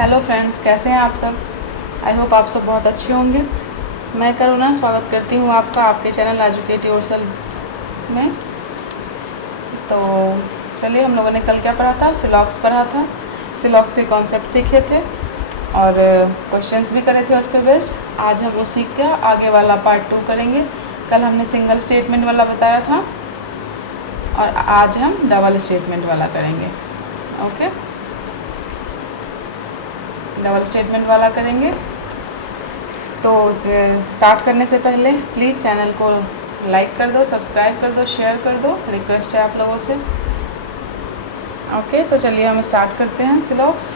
Hello friends, कैसे हैं आप सब। आई होप आप सब बहुत अच्छे होंगे। मैं करुणा स्वागत करती हूँ आपका आपके चैनल एजुकेट योरसेल्फ में। तो चलिए, हम लोगों ने कल क्या पढ़ा था, सिलॉक्स पढ़ा था। सिलॉक्स के कॉन्सेप्ट सीखे थे और क्वेश्चंस भी करे थे उस पर बेस्ड। आज हम उसी का आगे वाला पार्ट 2 करेंगे। कल हमने सिंगल स्टेटमेंट वाला बताया था और आज हम डबल स्टेटमेंट वाला करेंगे। ओके, डबल स्टेटमेंट वाला करेंगे। तो स्टार्ट करने से पहले प्लीज़ चैनल को लाइक कर दो, सब्सक्राइब कर दो, शेयर कर दो, रिक्वेस्ट है आप लोगों से। ओके, तो चलिए हम स्टार्ट करते हैं सिलॉक्स।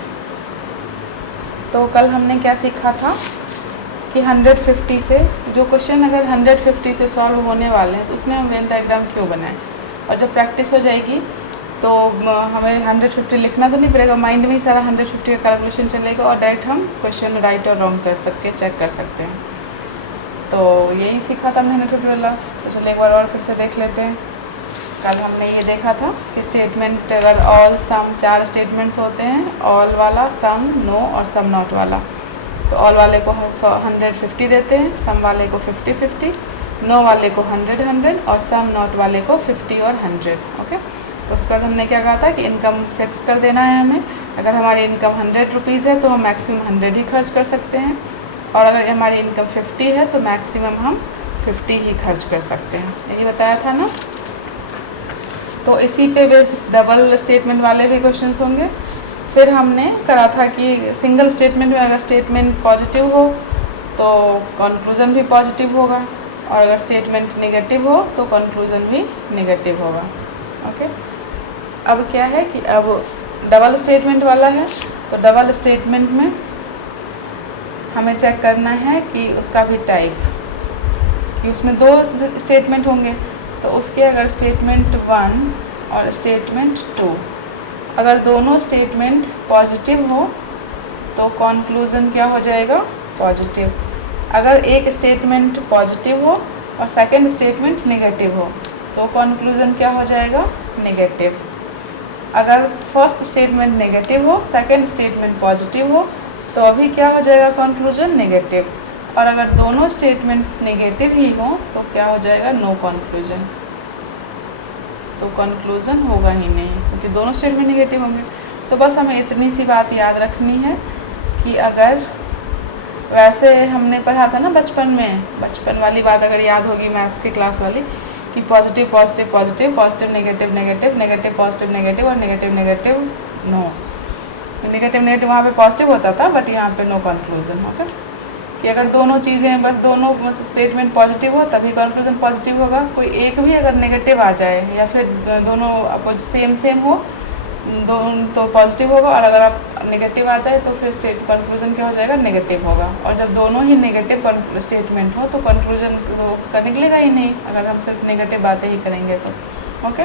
तो कल हमने क्या सीखा था कि 150 से जो क्वेश्चन अगर 150 से सॉल्व होने वाले हैं तो उसमें हम वेन डायग्राम क्यों बनाएं। और जब प्रैक्टिस हो जाएगी तो हमें 150 लिखना तो नहीं पड़ेगा, माइंड में ही सारा 150 का कैलकुलेशन चलेगा और डायरेक्ट हम क्वेश्चन राइट और रॉन्ग कर सकते हैं, चेक कर सकते हैं। तो यही सीखा था हमने 150 वाला। तो चलिए एक बार और फिर से देख लेते हैं। कल हमने ये देखा था कि स्टेटमेंट अगर ऑल सम 4 स्टेटमेंट्स होते हैं, ऑल वाला, सम, नो और सम नॉट वाला। तो ऑल वाले को 150 देते हैं, सम वाले को 50-50, नो वाले को 100-100 और सम नॉट वाले को 50 और 100। ओके, तो उसके बाद हमने क्या कहा था कि इनकम फिक्स कर देना है हमें। अगर हमारी इनकम 100 रुपीज़ है तो हम मैक्सिमम 100 ही खर्च कर सकते हैं, और अगर हमारी इनकम 50 है तो मैक्सिमम हम 50 ही खर्च कर सकते हैं। यही बताया था ना। तो इसी पे बेस्ड डबल स्टेटमेंट वाले भी क्वेश्चंस होंगे। फिर हमने करा था कि सिंगल स्टेटमेंट में अगर स्टेटमेंट पॉजिटिव हो तो कंक्लूजन भी पॉजिटिव होगा, और अगर स्टेटमेंट नेगेटिव हो तो कंक्लूजन भी नेगेटिव होगा। ओके, अब क्या है कि अब डबल स्टेटमेंट वाला है। तो डबल स्टेटमेंट में हमें चेक करना है कि उसका भी टाइप, कि उसमें 2 स्टेटमेंट होंगे। तो उसके अगर स्टेटमेंट 1 और स्टेटमेंट 2 अगर दोनों स्टेटमेंट पॉजिटिव हो तो कंक्लूजन क्या हो जाएगा, पॉजिटिव। अगर एक स्टेटमेंट पॉजिटिव हो और सेकंड स्टेटमेंट नेगेटिव हो तो कंक्लूजन क्या हो जाएगा, नेगेटिव। अगर फर्स्ट स्टेटमेंट नेगेटिव हो, सेकंड स्टेटमेंट पॉजिटिव हो तो अभी क्या हो जाएगा, कंक्लूजन नेगेटिव। और अगर दोनों स्टेटमेंट नेगेटिव ही हो तो क्या हो जाएगा, नो कंक्लूजन। तो कंक्लूजन होगा ही नहीं क्योंकि दोनों स्टेटमेंट नेगेटिव होंगे। तो बस हमें इतनी सी बात याद रखनी है कि अगर वैसे हमने पढ़ा था ना बचपन वाली बात अगर याद होगी, मैथ्स की क्लास वाली, कि positive positive positive, positive negative negative, negative positive negative और negative negative no. Negative negative वहाँ पे पॉजिटिव होता था, बट यहाँ पे नो कंक्लूजन। ओके, कि अगर दोनों चीज़ें बस दोनों स्टेटमेंट पॉजिटिव हो तभी कंक्लूजन पॉजिटिव होगा। कोई एक भी अगर नेगेटिव आ जाए या फिर दोनों कुछ सेम हो दोनों तो पॉजिटिव होगा, और अगर आप नेगेटिव आ जाए तो फिर कंक्लूजन क्या हो जाएगा, नेगेटिव होगा। और जब दोनों ही नेगेटिव स्टेटमेंट हो तो कंक्लूजन उसका निकलेगा ही नहीं, अगर हम सिर्फ नेगेटिव बातें ही करेंगे तो। ओके,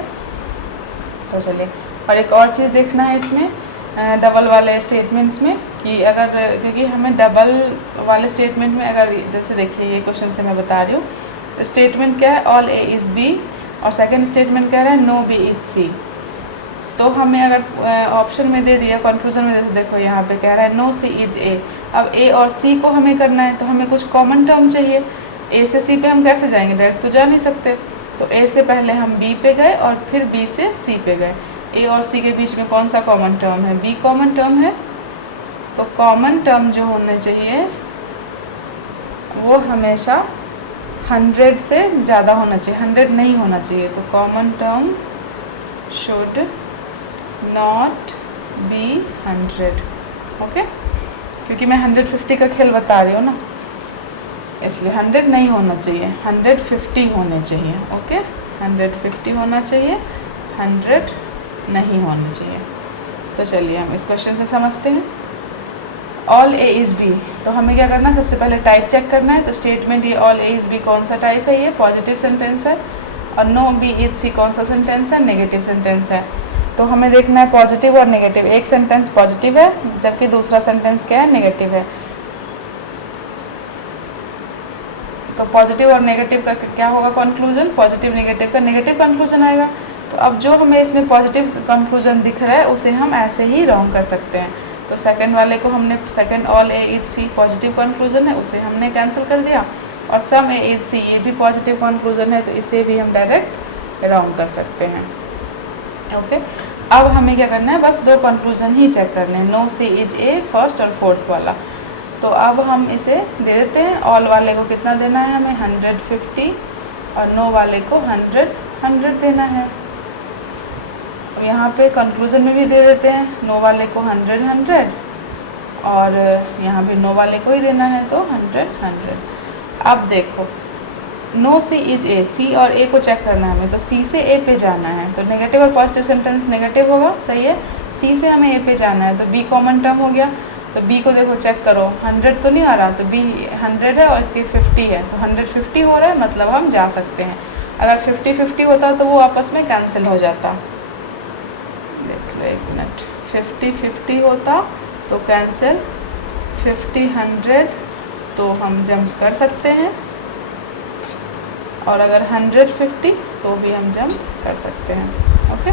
तो चलिए, और एक और चीज़ देखना है इसमें डबल वाले स्टेटमेंट्स में कि अगर, क्योंकि हमें डबल वाले स्टेटमेंट में अगर जैसे देखिए ये क्वेश्चन से मैं बता रही हूँ, स्टेटमेंट क्या है, ऑल ए इज़ बी, और सेकंड स्टेटमेंट कह रहा है नो बी इज सी। तो हमें अगर ऑप्शन में दे दिया, कंक्लूजन में जैसे देखो यहाँ पे कह रहा है नो सी इज ए। अब ए और सी को हमें करना है तो हमें कुछ कॉमन टर्म चाहिए। ए से सी पे हम कैसे जाएंगे, डायरेक्ट तो जा नहीं सकते। तो ए से पहले हम बी पे गए और फिर बी से सी पे गए। ए और सी के बीच में कौन सा कॉमन टर्म है, बी कॉमन टर्म है। तो कॉमन टर्म जो होने चाहिए वो हमेशा 100 से ज़्यादा होना चाहिए, 100 नहीं होना चाहिए। तो common term should not be 100। Okay, क्योंकि मैं 150 का खेल बता रही हूँ ना, इसलिए 100 नहीं होना चाहिए, 150 होने चाहिए। ओके, 150 होना चाहिए, 100 नहीं होना चाहिए। तो चलिए हम इस क्वेश्चन से समझते हैं। ऑल ए इज़ बी, तो हमें क्या करना है, सबसे पहले टाइप चेक करना है। तो स्टेटमेंट ये ऑल ए इज़ बी कौन सा टाइप है, ये पॉजिटिव सेंटेंस है। और नो बी इज सी कौन सा सेंटेंस है, नेगेटिव सेंटेंस है। तो हमें देखना है पॉजिटिव और नेगेटिव। एक सेंटेंस पॉजिटिव है जबकि दूसरा सेंटेंस क्या है, नेगेटिव है। तो पॉजिटिव और नेगेटिव का क्या होगा कंक्लूजन, पॉजिटिव नेगेटिव का नेगेटिव कंक्लूजन आएगा। तो अब जो हमें इसमें पॉजिटिव कंक्लूजन दिख रहा है उसे हम ऐसे ही रॉन्ग कर सकते हैं। तो सेकंड वाले को हमने second all A is C positive conclusion है, उसे हमने कैंसिल कर दिया। और सम ए इज सी ये भी पॉजिटिव कंक्लूजन है, तो इसे भी हम डायरेक्ट राउंड कर सकते हैं। ओके, अब हमें क्या करना है, बस 2 कंक्लूजन ही चेक करने हैं, no C is A first और फोर्थ वाला। तो अब हम इसे दे देते हैं, ऑल वाले को कितना देना है हमें 150 और नो वाले को 100 देना है। अब यहाँ पे कंक्लूजन में भी दे देते हैं, नो वाले को 100 और यहाँ भी नो वाले को ही देना है, तो 100। अब देखो नो सी इज ए, सी और ए को चेक करना है हमें, तो सी से ए पे जाना है, तो नेगेटिव और पॉजिटिव सेंटेंस नेगेटिव होगा, सही है। सी से हमें ए पे जाना है, तो बी कॉमन टर्म हो गया, तो बी को देखो चेक करो 100 तो नहीं आ रहा, तो बी 100 है और इसकी 50 है, तो 150 हो रहा है, मतलब हम जा सकते हैं। अगर 50-50 होता तो वो आपस में कैंसिल हो जाता, देख लो 1 मिनट, 50-50 होता तो कैंसिल, 50-100 तो हम जंप कर सकते हैं, और अगर 150 तो भी हम जंप कर सकते हैं। ओके,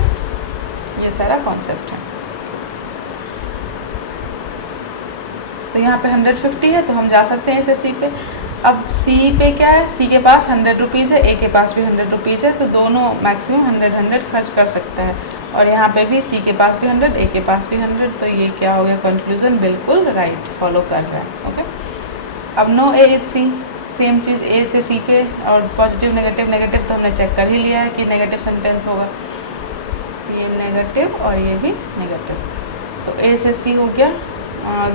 ये सारा कॉन्सेप्ट है। तो यहाँ पे 150 है, तो हम जा सकते हैं इसे सी पे। अब सी पे क्या है, सी के पास 100 रुपीज़ है, ए के पास भी 100 रुपीज़ है, तो दोनों मैक्सिमम 100 खर्च कर सकता है। और यहाँ पे भी सी के पास भी 100, ए के पास भी 100, तो ये क्या हो गया, कंक्लूजन बिल्कुल राइट फॉलो कर रहा है। ओके, अब no A is C, same चीज़ ए से सी पे, और पॉजिटिव नेगेटिव तो हमने चेक कर ही लिया है कि नेगेटिव सेंटेंस होगा, ये नेगेटिव और ये भी नेगेटिव, तो ए से सी हो गया।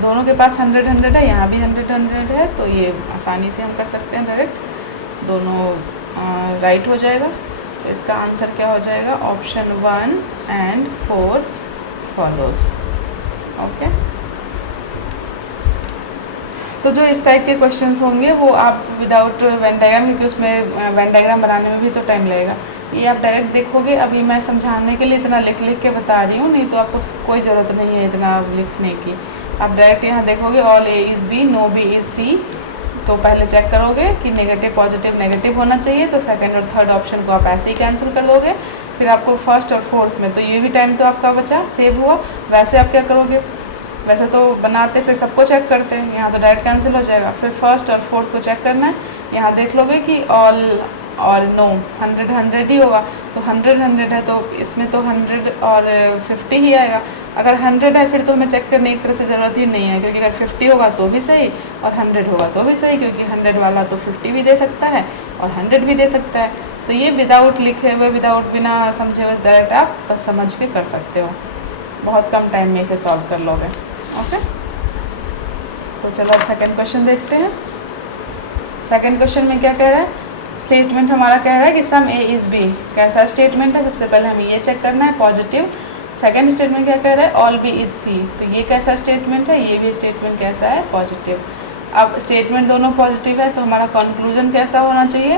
दोनों के पास 100 है, यहाँ भी 100 है, तो ये आसानी से हम कर सकते हैं डायरेक्ट, दोनों राइट हो जाएगा। तो इसका आंसर क्या हो जाएगा, ऑप्शन 1 and 4 फॉलोज। ओके, तो जो इस टाइप के क्वेश्चंस होंगे वो आप विदाउट वेन डायग्राम, क्योंकि उसमें वेन डायग्राम बनाने में भी तो टाइम लगेगा, ये आप डायरेक्ट देखोगे। अभी मैं समझाने के लिए इतना लिख के बता रही हूँ, नहीं तो आपको कोई ज़रूरत नहीं है इतना लिखने की। आप डायरेक्ट यहाँ देखोगे all A is B, no B is C, तो पहले चेक करोगे कि नेगेटिव पॉजिटिव नेगेटिव होना चाहिए, तो सेकंड और थर्ड ऑप्शन को आप ऐसे ही कैंसिल कर दोगे। फिर आपको फर्स्ट और फोर्थ में, तो ये भी टाइम तो आपका बचा, सेव हुआ। वैसे आप क्या करोगे, वैसे तो बनाते फिर सबको चेक करते हैं, यहाँ तो डायरेक्ट कैंसिल हो जाएगा। फिर फर्स्ट और फोर्थ को चेक करना है, यहाँ देख लोगे कि ऑल और नो 100 ही होगा, तो 100 है, तो इसमें तो 100 और 50 ही आएगा। अगर 100 है फिर तो हमें चेक करने की तरह से ज़रूरत ही नहीं है, क्योंकि अगर 50 होगा तो भी सही और 100 होगा तो भी सही, क्योंकि 100 वाला तो 50 भी दे सकता है और 100 भी दे सकता है। तो ये विदाउट लिखे हुए, विदाउट बिना समझे हुए डायरेक्ट आप बस समझ के कर सकते हो, बहुत कम टाइम में इसे सॉल्व कर लोगे। ओके, तो चलो अब सेकंड क्वेश्चन देखते हैं। सेकंड क्वेश्चन में क्या कह रहा है, स्टेटमेंट हमारा कह रहा है कि सम ए इज़ बी। कैसा स्टेटमेंट है, सबसे पहले हमें ये चेक करना है, पॉजिटिव। सेकंड स्टेटमेंट क्या कह रहा है, ऑल बी इज सी, तो ये कैसा स्टेटमेंट है, ये भी स्टेटमेंट कैसा है, पॉजिटिव। अब स्टेटमेंट दोनों पॉजिटिव है, तो हमारा कंक्लूजन कैसा होना चाहिए,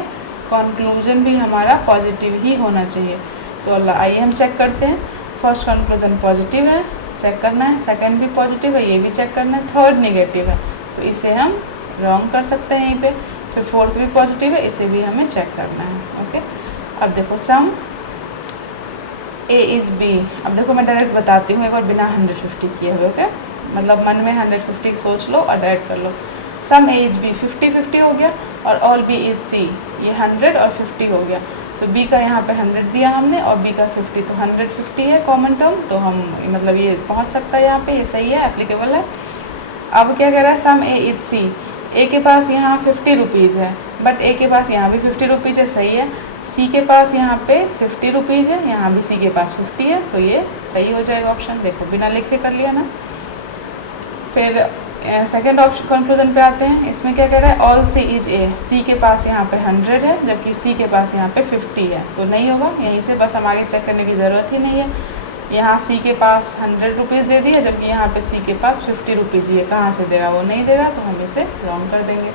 कंक्लूजन भी हमारा पॉजिटिव ही होना चाहिए। तो आइए हम चेक करते हैं। फर्स्ट कंक्लूजन पॉजिटिव है, चेक करना है, सेकंड भी पॉजिटिव है, ये भी चेक करना है, थर्ड नेगेटिव है, तो इसे हम रॉन्ग कर सकते हैं यहीं पे। फिर फोर्थ भी पॉजिटिव है, इसे भी हमें चेक करना है। ओके, अब देखो सम ए इज़ बी। अब देखो मैं डायरेक्ट बताती हूँ एक बार बिना 150 किए हुए। ओके, मतलब मन में 150 सोच लो और डायरेक्ट कर लो। सम ए इज़ बी 50-50 हो गया, और ऑल बी इज़ सी, ये 100 और 50 हो गया, तो बी का यहाँ पे 100 दिया हमने और बी का 50, तो 150 है कॉमन टर्म, तो हम मतलब ये पहुँच सकता है यहाँ पे, ये सही है, एप्लीकेबल है। अब क्या कह रहा है, सम ए इज सी, ए के पास यहाँ 50 रुपीज़ है, बट ए के पास यहाँ भी 50 रुपीज़ है, सही है। सी के पास यहाँ पे 50 रुपीज़ है, यहाँ भी सी के पास 50 है, तो ये सही हो जाएगा ऑप्शन। देखो बिना लिखे कर लिया ना। फिर सेकेंड ऑप्शन कंक्लूजन पे आते हैं। इसमें क्या कह रहा है, all C is A, C के पास यहाँ पे 100 है, जबकि सी के पास यहाँ पे 50 है, तो नहीं होगा। यहीं से बस हम आगे चेक करने की ज़रूरत ही नहीं है। यहाँ सी के पास 100 रुपीज़ दे दिए, जबकि यहाँ पे सी के पास 50 रुपीज़ ही है, कहाँ से देगा, वो नहीं देगा, तो हम इसे रॉन्ग कर देंगे।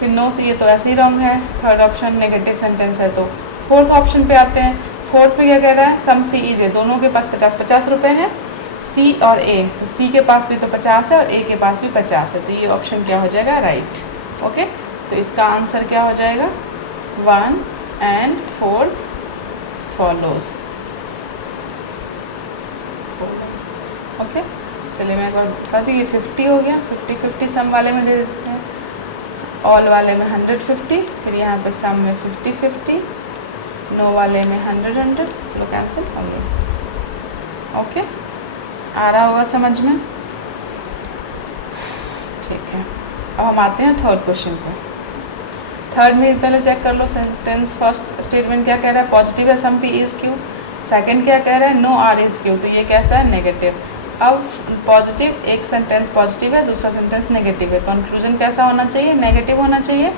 फिर नो सी, ये तो ऐसे ही रॉन्ग है। थर्ड ऑप्शन नेगेटिव सेंटेंस है, तो फोर्थ ऑप्शन पे आते हैं। फोर्थ में क्या कह रहा है, सम सी इज ए, दोनों के पास 50-50 रुपये हैं, सी और ए, तो सी के पास भी तो 50 है और ए के पास भी 50 है, तो ये ऑप्शन क्या हो जाएगा, राइट। ओके, तो इसका आंसर क्या हो जाएगा, 1 and 4 फॉलोज। ओके, चलिए मैं एक बार बता दी, ये 50 हो गया, 50-50 सम वाले में दे देते हैं, ऑल वाले में 150, फिर यहाँ पे सम में 50-50, नो वाले में 100-100, चलो कैंसिल हो गया। ओके, आ रहा होगा समझ में? ठीक है, अब हम आते हैं थर्ड क्वेश्चन पे। थर्ड में पहले चेक कर लो सेंटेंस, फर्स्ट स्टेटमेंट क्या कह रहा है, पॉजिटिव है some P is Q. Second क्या कह रहा है, नो आर इज क्यू, तो ये कैसा है, नेगेटिव। अब पॉजिटिव, एक सेंटेंस पॉजिटिव है, दूसरा सेंटेंस नेगेटिव है, कंक्लूजन कैसा होना चाहिए, नेगेटिव होना चाहिए।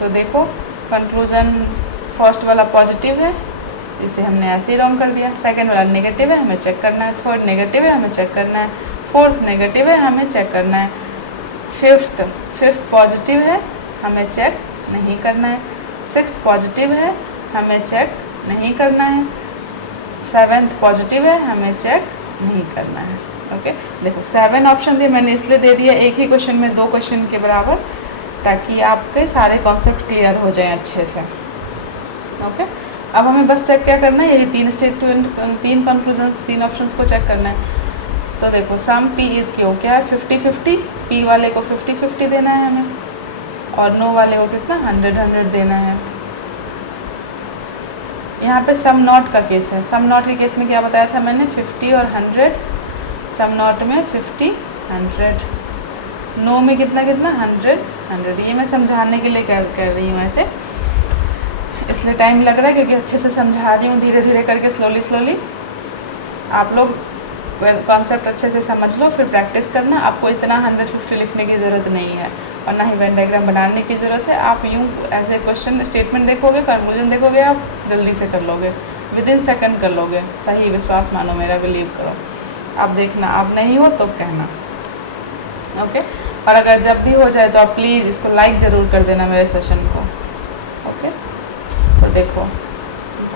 तो देखो कंक्लूजन फर्स्ट वाला पॉजिटिव है, इसे हमने ऐसे ही रॉन्ग कर दिया। सेकंड वाला नेगेटिव है, हमें चेक करना है। थर्ड नेगेटिव है, हमें चेक करना है। फोर्थ नेगेटिव है, हमें चेक करना है। फिफ्थ पॉजिटिव है, हमें चेक नहीं करना है। सिक्स्थ पॉजिटिव है, हमें चेक नहीं करना है। सेवेंथ पॉजिटिव है, हमें चेक नहीं करना है। ओके, देखो 7 ऑप्शन दिए, मैंने इसलिए दे दिया एक ही क्वेश्चन में 2 क्वेश्चन के बराबर, ताकि आपके सारे कॉन्सेप्ट क्लियर हो जाएं अच्छे से। ओके, अब हमें बस चेक क्या करना है, यही 3 स्टेटमेंट, 3 कंक्लूजन्स, 3 ऑप्शंस को चेक करना है। तो देखो सम पी इज क्यू क्या है, 50-50, पी वाले को 50-50 देना है हमें, और नो वाले को कितना 100-100 देना है। यहाँ पे सम नॉट का केस है। सम नॉट के केस में क्या बताया था मैंने, 50 और 100, सम नॉट में 50-100, नो में कितना 100-100। ये मैं समझाने के लिए कर रही हूँ ऐसे, इसलिए टाइम लग रहा है क्योंकि अच्छे से समझा रही हूँ, धीरे धीरे करके, स्लोली। आप लोग कॉन्सेप्ट अच्छे से समझ लो, फिर प्रैक्टिस करना। आपको इतना 150 लिखने की ज़रूरत नहीं है, और ना ही वेन डायग्राम बनाने की ज़रूरत है। आप यूँ ऐसे क्वेश्चन स्टेटमेंट देखोगे, कंक्लूजन देखोगे, आप जल्दी से कर लोगे, विदिन सेकंड कर लोगे। सही विश्वास मानो मेरा, बिलीव करो। आप देखना, आप नहीं हो तो कहना। ओके, और अगर जब भी हो जाए तो आप प्लीज़ इसको लाइक ज़रूर कर देना मेरे सेशन को। ओके, तो देखो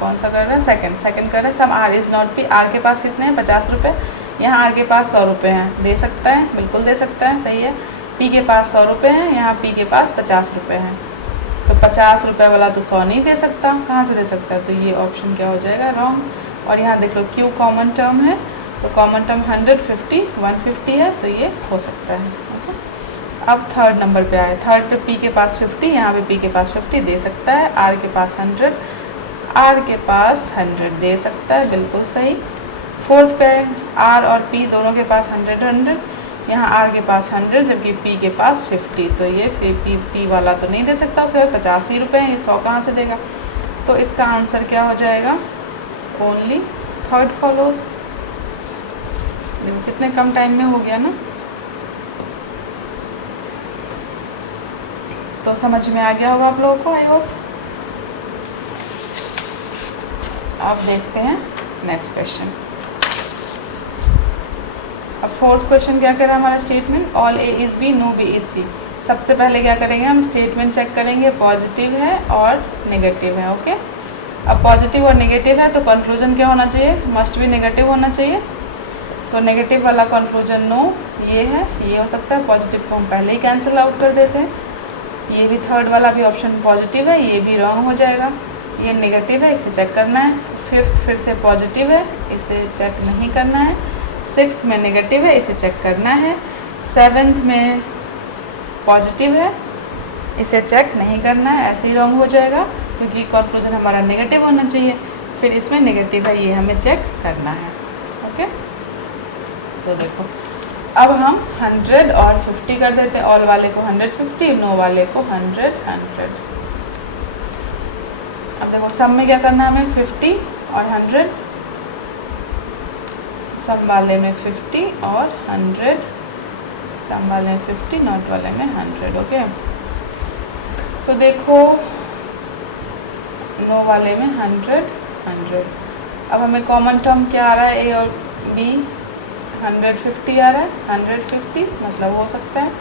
कौन सा कर रहा है, सेकंड कर रहा है। Some R is not P, R के पास कितने हैं 50 रुपये, यहाँ आर के पास 100 रुपये हैं, दे सकता है, बिल्कुल दे सकता है, सही है। पी के पास 100 रुपये हैं, यहाँ पी के पास 50 रुपये हैं, तो 50 रुपये वाला तो 100 नहीं दे सकता, कहाँ से दे सकता है, तो ये ऑप्शन क्या हो जाएगा, रॉन्ग। और यहाँ देख लो क्यू कॉमन टर्म है, तो कॉमन टर्म 150, 150 है, तो ये हो सकता है। ओके, अब थर्ड नंबर पे आए। थर्ड पे पी के पास 50, यहाँ पे पी के पास 50 दे सकता है। आर के पास 100, आर के पास 100 दे सकता है, बिल्कुल सही। फोर्थ पे आर और पी दोनों के पास 100-100, यहाँ आर के पास 100 जबकि पी के पास 50, तो ये पी वाला तो नहीं दे सकता, उसके 50 ही रुपये हैं, ये 100 कहाँ से देगा। तो इसका आंसर क्या हो जाएगा, ओनली थर्ड फॉलोज। देखो कितने कम टाइम में हो गया ना। तो समझ में आ गया होगा आप लोगों को, आई होप। अब देखते हैं नेक्स्ट क्वेश्चन। अब फोर्थ क्वेश्चन क्या कह रहा है हमारा statement, all A is B, no B is C. सबसे पहले क्या करेंगे, हम स्टेटमेंट चेक करेंगे, पॉजिटिव है और नेगेटिव है। ओके, अब पॉजिटिव और नेगेटिव है तो कंक्लूजन क्या होना चाहिए, मस्ट भी नेगेटिव होना चाहिए। तो नेगेटिव वाला कंक्लूजन नो, ये है, ये हो सकता है। पॉजिटिव को हम पहले ही कैंसिल आउट कर देते हैं। ये भी थर्ड वाला भी ऑप्शन पॉजिटिव है, ये भी रॉन्ग हो जाएगा। ये नेगेटिव है, इसे चेक करना है। फिफ्थ फिर से पॉजिटिव है, इसे चेक नहीं करना है। सिक्स्थ में नेगेटिव है, इसे चेक करना है। सेवेंथ में पॉजिटिव है, इसे चेक नहीं करना है, ऐसे ही रॉन्ग हो जाएगा क्योंकि कंक्लूजन हमारा नेगेटिव होना चाहिए। फिर इसमें नेगेटिव है, ये हमें चेक करना है। ओके, तो देखो अब हम 100 और 50 कर देते हैं। ऑल वाले को 150, नो वाले को 100-100। अब देखो सम में क्या करना है हमें, 50 और 100, सम वाले में 50 और 100, सम वाले में 50, नॉट वाले में 100। ओके, तो देखो नो वाले में 100-100। अब हमें कॉमन टर्म क्या आ रहा है, ए और बी, 150 आ रहा है, 150 मतलब हो सकता है।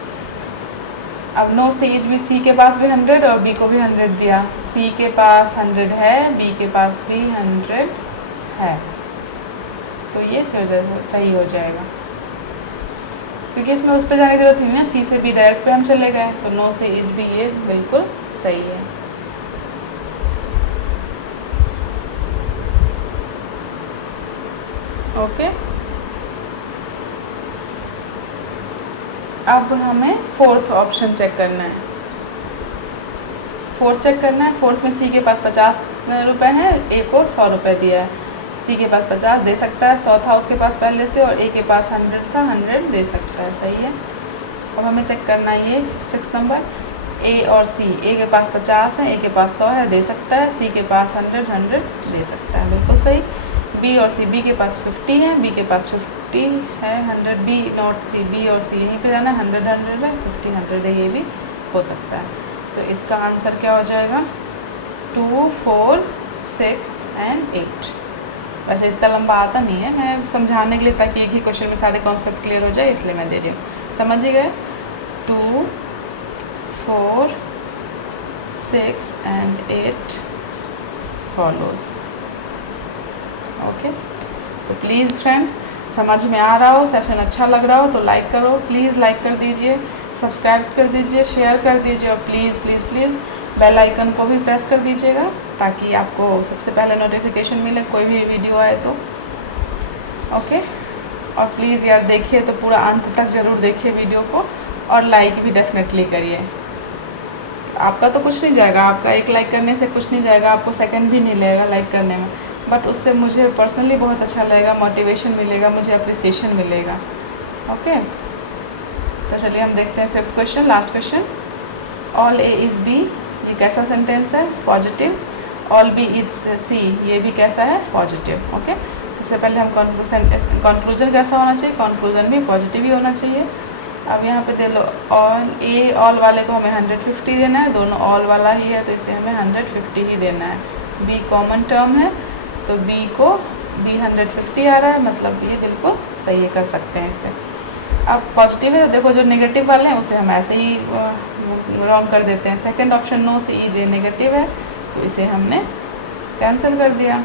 अब नो से एज भी, सी के पास भी 100 और बी को भी 100 दिया। सी के पास 100 है, बी के पास भी 100 है, तो ये सही हो जाएगा क्योंकि इसमें उस पर जाने की जरूरत नहीं है, सी से बी डायरेक्ट पे हम चले गए, तो नो से एज भी ये बिल्कुल सही है। ओके, अब हमें फोर्थ ऑप्शन चेक करना है। फोर्थ चेक करना है। फोर्थ में सी के पास 50 रुपये हैं, ए को 100 रुपये दिया है। सी के पास 50 दे सकता है, 100 था उसके पास पहले से, और ए के पास 100 था, 100 दे सकता है। सही है। अब हमें चेक करना है ये 6 नंबर, ए और सी। ए के पास 50 है, ए के पास 100 है, दे सकता है। सी के पास 100 दे सकता है, बिल्कुल सही। बी और सी, बी के पास 50 है, बी के पास 50 है, 100, बी नॉट सी, बी और सी यहीं पे रहना, 100 है, 50 100 है, ये भी हो सकता है। तो इसका आंसर क्या हो जाएगा? 2, 4, 6 एंड 8। वैसे इतना लंबा आता नहीं है, मैं समझाने के लिए, ताकि एक ही क्वेश्चन में सारे कॉन्सेप्ट क्लियर हो जाए, इसलिए मैं दे रही हूँ। समझ ही गए? 2, 4, 6 एंड 8 फॉलोज। ओके, तो प्लीज़ फ्रेंड्स, समझ में आ रहा हो, सेशन अच्छा लग रहा हो तो लाइक करो, प्लीज़ लाइक कर दीजिए, सब्सक्राइब कर दीजिए, शेयर कर दीजिए, और please please please bell icon को भी प्रेस कर दीजिएगा, ताकि आपको सबसे पहले नोटिफिकेशन मिले कोई भी वीडियो आए तो। ओके, और प्लीज़ यार देखिए तो पूरा अंत तक ज़रूर देखिए वीडियो को, और लाइक भी डेफिनेटली करिए। आपका तो कुछ नहीं जाएगा, आपका एक लाइक करने से कुछ नहीं जाएगा, आपको सेकंड भी नहीं लगेगा लाइक करने में, बट उससे मुझे पर्सनली बहुत अच्छा लगेगा, मोटिवेशन मिलेगा, मुझे अप्रिसिएशन मिलेगा। ओके, तो चलिए हम देखते हैं 5th question, last question. All A is B, ये कैसा सेंटेंस है? Positive. All B is C, ये भी कैसा है? पॉजिटिव। ओके, सबसे पहले हम कंक्लूजन कैसा होना चाहिए? कंक्लूजन भी पॉजिटिव ही होना चाहिए। अब यहाँ पे दे लो ऑल ए, ऑल वाले को हमें 150 देना है, दोनों ऑल वाला ही है तो इसे हमें 150 ही देना है। बी कॉमन टर्म है तो बी को बी 150 आ रहा है, मतलब ये बिल्कुल सही कर सकते हैं इसे। अब पॉजिटिव है तो देखो जो नेगेटिव वाले हैं उसे हम ऐसे ही रॉन्ग कर देते हैं। सेकंड ऑप्शन नो सी ई जे नेगेटिव है तो इसे हमने कैंसिल कर दिया,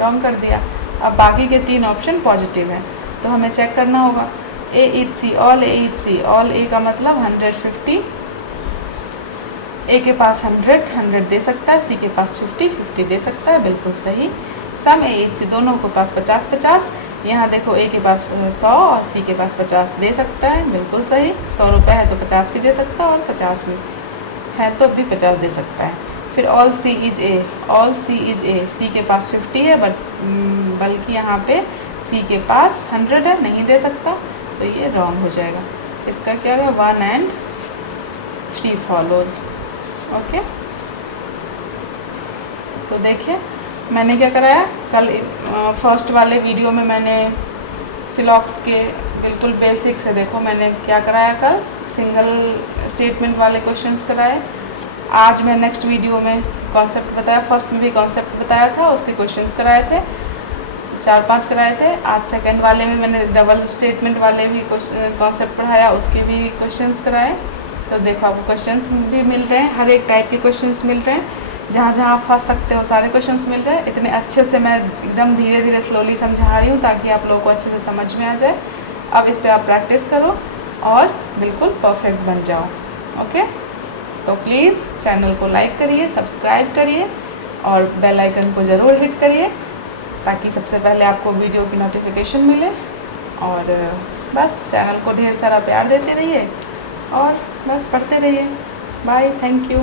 रॉन्ग कर दिया। अब बाकी के 3 ऑप्शन पॉजिटिव हैं तो हमें चेक करना होगा। A is C, all A is C, all A का मतलब 150, ए के पास 100 दे सकता है, सी के पास 50 दे सकता है, बिल्कुल सही। सम ए इज सी, दोनों के पास 50, यहाँ देखो ए के पास 100 और सी के पास 50 दे सकता है, बिल्कुल सही। 100 रुपये है तो 50 भी दे सकता है, और 50 भी है तो भी 50 दे सकता है। फिर all C is A, all C is A, C के पास 50 है, बल्कि यहाँ पे सी के पास 100 है, नहीं दे सकता, तो ये रॉन्ग हो जाएगा। इसका क्या होगा? 1 एंड 3 फॉलोज। ओके, तो देखिए मैंने क्या कराया कल फर्स्ट वाले वीडियो में, मैंने सिलॉक्स के बिल्कुल बेसिक से, देखो मैंने क्या कराया कल, सिंगल स्टेटमेंट वाले क्वेश्चंस कराए। आज मैं नेक्स्ट वीडियो में कॉन्सेप्ट बताया, फर्स्ट में भी कॉन्सेप्ट बताया था, उसके क्वेश्चंस कराए थे, 4-5 कराए थे। आज सेकंड वाले में मैंने डबल स्टेटमेंट वाले भी कॉन्सेप्ट पढ़ाया, उसके भी क्वेश्चंस कराए। तो देखो आपको क्वेश्चंस भी मिल रहे हैं, हर एक टाइप के क्वेश्चंस मिल रहे हैं, जहाँ जहाँ आप फंस सकते हो सारे क्वेश्चंस मिल रहे हैं। इतने अच्छे से मैं एकदम धीरे धीरे स्लोली समझा रही हूँ ताकि आप लोगों को अच्छे से समझ में आ जाए। अब इस पर आप प्रैक्टिस करो और बिल्कुल परफेक्ट बन जाओ। ओके, तो प्लीज़ चैनल को लाइक करिए, सब्सक्राइब करिए, और बेल आइकन को ज़रूर हिट करिए, ताकि सबसे पहले आपको वीडियो की नोटिफिकेशन मिले। और बस चैनल को ढेर सारा प्यार देते रहिए, और बस पढ़ते रहिए। Bye, thank you.